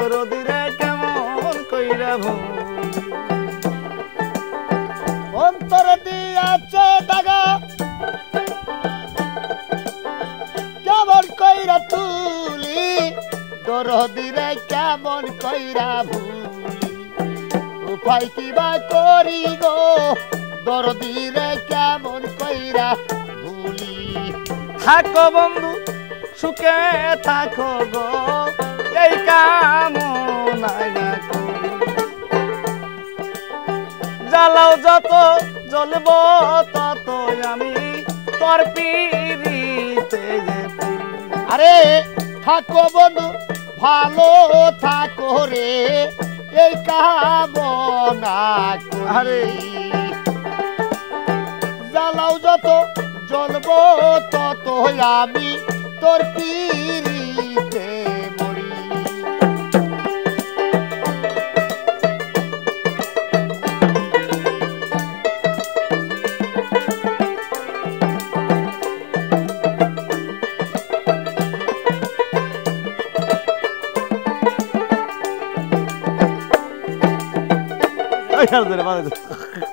দরদিরে কেমন কইরা ভুলি অন্তর দিয়াছে দাগা কেমন কইরা তুলি দরদিরে কেমন কইরা ভুলি উপায় কিবা করি গো দরদিরে কেমন কইরা ভুলি থাকো বন্ধু সুখে থাকো গো এই কামনাই না করি জ্বালাও যত জ্বলব তত আমি তোর পিড়িতে আরে থাকো বন্ধু ভালো থাকো রে এই কামনা আরে জ্বালাও যত জ্বলব তত আমি তোর পিড়িতে মরি ধরে